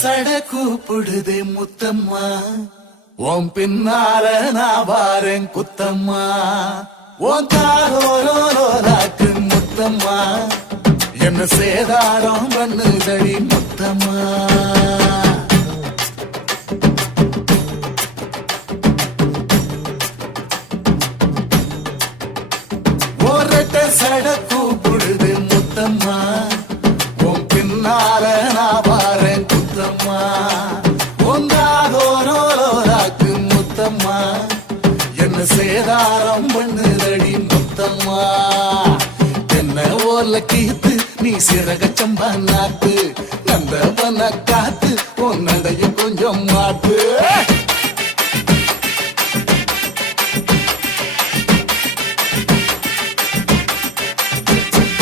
சட கூப்பிடுதே முத்தம்மா, உன் பின்னால நான் வாரேன் குத்தம்மா, உன் காரோராக்கு முத்தம்மா, என்ன சேதாரம் பண்ணுதடி முத்தம்மா. ஒரட்ட சட கூப்பிடுது முத்தம்மா, உன் பின்னால நான் வாரேன் குத்தம்மா, உங்காதோராக்கு முத்தம்மா, என்ன சேதாரம் பண்ணுதடி முத்தம்மா. என்ன ஓல கீத்து நீ சிறகச்சம்பா நாத்து, நந்தவன காத்து உன் நடைய கொஞ்சம் மாத்து.